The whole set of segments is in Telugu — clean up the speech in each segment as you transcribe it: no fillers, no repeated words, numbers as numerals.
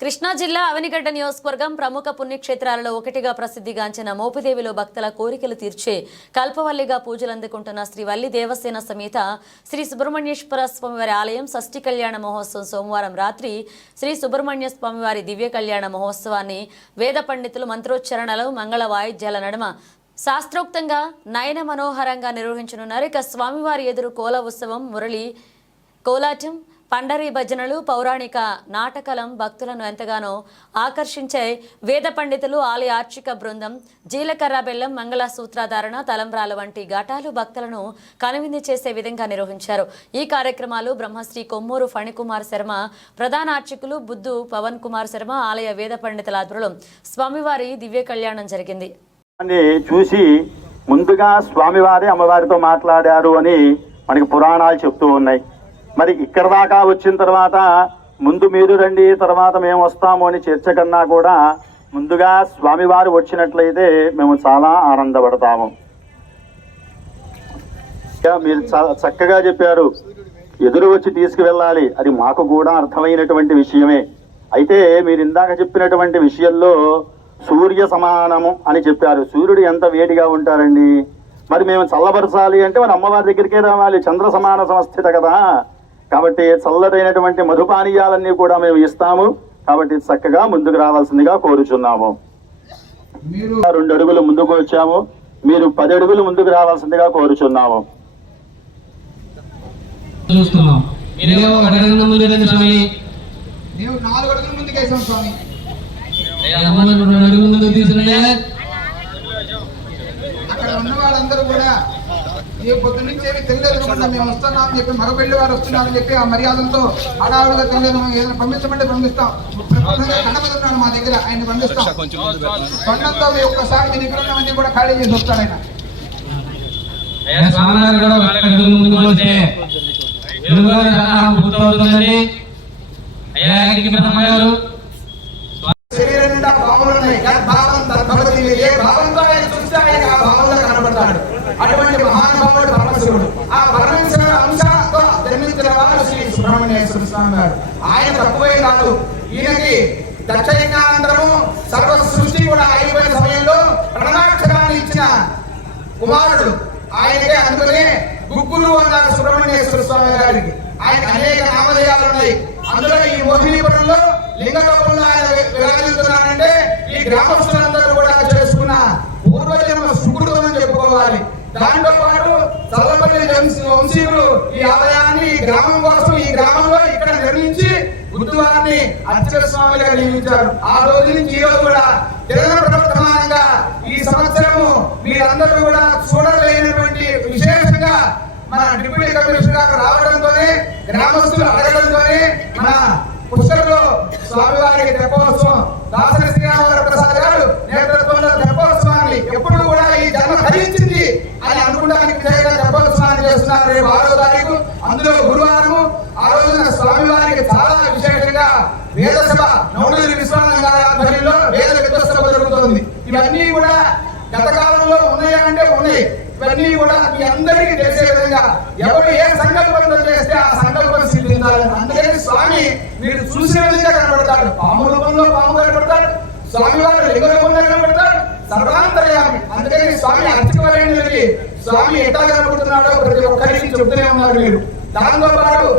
కృష్ణా జిల్లా అవనిగడ్డ నియోజకవర్గం ప్రముఖ పుణ్యక్షేత్రాలలో ఒకటిగా ప్రసిద్ధిగాంచిన మోపిదేవిలో భక్తుల కోరికలు తీర్చే కల్పవల్లిగా పూజలు అందుకుంటున్న శ్రీ వల్లి దేవసేన సమేత శ్రీ సుబ్రహ్మణ్యేశ్వర స్వామివారి ఆలయం షష్ఠి కళ్యాణ మహోత్సవం సోమవారం రాత్రి శ్రీ సుబ్రహ్మణ్య స్వామివారి దివ్య కళ్యాణ మహోత్సవాన్ని వేద పండితులు మంత్రోచ్చరణలు మంగళ వాయిద్యాల నడుమ శాస్త్రోక్తంగా నయన మనోహరంగా నిర్వహించనున్నారు. ఇక స్వామివారి ఎదురు కోల ఉత్సవం, మురళి, కోలాటం, పండరీ భజనలు, పౌరాణిక నాటకలం భక్తులను ఎంతగానో ఆకర్షించే వేద పండితులు, ఆలయ ఆర్చిక బృందం జీలకర్ర బెల్లం, మంగళ సూత్రధారణ, తలంబ్రాల వంటి ఘటాలు భక్తులను కనువిందు చేసే విధంగా నిర్వహించారు. ఈ కార్యక్రమాలు బ్రహ్మశ్రీ కొమ్మూరు ఫణికుమార్ శర్మ, ప్రధాన అర్చకులు బుద్ధు పవన్ కుమార్ శర్మ, ఆలయ వేద పండితుల ఆధ్వర్యంలో స్వామివారి దివ్య కళ్యాణం జరిగింది. చూసి ముందుగా స్వామివారి అమ్మవారితో మాట్లాడారు అని మనకి పురాణాలు చెప్తూ ఉన్నాయి. మరి ఇక్కడ దాకా వచ్చిన తర్వాత ముందు మీరు రండి, తర్వాత మేము వస్తాము అని చర్చ కన్నా కూడా ముందుగా స్వామివారు వచ్చినట్లయితే మేము చాలా ఆనందపడతాము. మీరు చక్కగా చెప్పారు, ఎదురు వచ్చి తీసుకువెళ్ళాలి, అది మాకు కూడా అర్థమైనటువంటి విషయమే. అయితే మీరు ఇందాక చెప్పినటువంటి విషయంలో సూర్య సమానము అని చెప్పారు. సూర్యుడు ఎంత వేడిగా ఉంటారండి, మరి మేము చల్లబరచాలి అంటే మరి అమ్మవారి దగ్గరికే రావాలి, చంద్ర సమాన సంస్థిత కదా. కాబట్టి చల్లదైనటువంటి మధుపానీయాలన్నీ కూడా మేము ఇస్తాము. కాబట్టి చక్కగా ముందుకు రావాల్సిందిగా కోరుచున్నాము. 2 అడుగులు ముందుకు వచ్చాము, మీరు 10 అడుగులు ముందుకు రావాల్సిందిగా కోరుచున్నాము. అక్కడ ఉన్న వాళ్ళందరూ కూడా ఏ పొద్దు నుంచి ఏమి తెలియదు, మేము వస్తున్నామని చెప్పి మరో పెళ్లి వారు వస్తున్నారని చెప్పి ఆ మర్యాదలతో హడావుడిగా తెలియదు, ఏదైనా పంపించమంటే పంపిస్తాం. కన్నపతి ఉన్నాడు మా దగ్గర, ఆయన పంపిస్తాం. కొండంతో ఒక్కసారి మీ దగ్గర ఉన్నవన్నీ కూడా ఖాళీ చేసి వస్తారు ఆయన. శరీరం నిండా భావనలు ఉన్నాయి, ఏ భావంతో ఆయన చూస్తే ఆయన ఆ భావంలో కనబడతాడు. అటువంటి మహానుభావుడు పరమశివుడు. ఆ పరమేశ్వరుడు అంశాలతో జన్మించిన వారు శ్రీ సుబ్రహ్మణ్యేశ్వర స్వామి గారు. ఆయన తక్కువే కాదు, ఈయనకి దక్షయజ్ఞానంతరము సర్వ సృష్టి కూడా అయిపోయిన సమయంలో ప్రణాక్షరాన్ని ఇచ్చిన కుమారుడు ఆయనకే. అందుకనే గుగ్గులు అన్నారు సుబ్రహ్మణ్యేశ్వర స్వామి గారికి. ఆయన అనేక నామధేయాలు ఉన్నాయి. అందులో ఈ మోహినీపురంలో లింగ రూపంలో ఆయన విరాజిస్తున్నారంటే ఈ గ్రామస్తులందరూ కూడా చేసుకున్న పూర్వజన్మ సుకృతం అని చెప్పుకోవాలి. దాంతో పాటు చల్లపల్లి వంశీయులు ఈ ఆలయాన్ని, ఈ గ్రామం కోసం ఈ గ్రామంలో ఇక్కడ నిర్మించి బుద్ధవారిని అర్చక స్వామిగా నియమించారు. ఆ రోజు నుంచి ఈ రోజు కూడా ప్రవర్తమానంగా ఈ సంవత్సరము మీరందరూ కూడా చూడలేనటువంటి విశేషంగా మన డిప్యూటీ కమిషనర్ గారు రావడంతోనే, గ్రామస్తులు అడగడంతోనే మన పుష్కరంలో స్వామివారికి తెప్పోత్సవం దాసరి శ్రీరామవర ప్రసాద్ గారు నేతృత్వంలో తెప్పోత్సవాన్ని ఎప్పుడు కూడా ఈ జన్మ ధరించింది అని అనుకోవడానికి తెప్పోత్సవాన్ని చేస్తున్నారు. రేపు 6వ తారీఖు, అందులో గురువారము. ఆ రోజున స్వామివారికి చాలా విశేషంగా వేదసభ నవనూరి విశ్వనాథ్ గారి ఆధ్వర్యంలో వేద విద్వత్సభ జరుగుతుంది. ఇవన్నీ కూడా గత కాలంలో ఉన్నాయా అంటే ఉన్నాయి. ఇవన్నీ కూడా మీ అందరికీ తెలిసే విధంగా ఎవరు ఏ సంకల్పంతో చేస్తే ఆ సంకల్పం సిద్ధించాలని. అందుకని స్వామి మీరు చూసిన విధంగా కనబడతాడు. పాము రూపంలో పాము కనబడతాడు, స్వామివారు లింగ రూపంలో కనబడతాడు, సర్వాంతర్యామి. అందుకని స్వామి అర్చకవర్యులకి స్వామి ఎట్లా కనబడుతున్నాడో ప్రతి ఒక్కరికి చెప్తూనే ఉన్నారు మీరు. దాంతో పాటు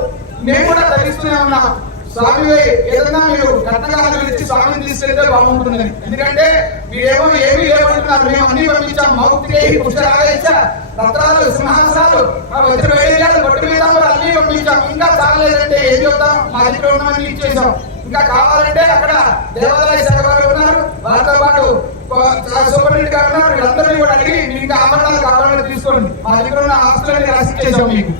మేము కూడా తగ్గిస్తూనే ఉన్నాం. స్వామి ఏదైనా మీరు కట్టగాలు ఇచ్చి స్వామిని తీసుకెళ్తే బాగుంటుందని. ఎందుకంటే మీరేమో ఏమీ లేవంటున్నారు, మేము అన్ని పంపించాం. మౌక్తికి పుష్కరాలు, రత్నాలు, సింహాసనాలు, బొట్టు మీద అన్ని పంపించాం. ఇంకా చాలేదంటే ఏం చెప్తాం, మా దగ్గర ఉన్నవన్నీ ఇచ్చేసాం. ఇంకా కావాలంటే అక్కడ దేవాలయ శాఖ వారు ఉన్నారు, వారితో పాటు సూపరింటెండెంట్ గారు ఉన్నారు. వీళ్ళందరినీ కూడా అడిగి మీకు ఆభరణాలు కావాలని తీసుకోండి. మా దగ్గర ఉన్న ఆస్తులన్నీ రాసి ఇచ్చేసాం మీకు.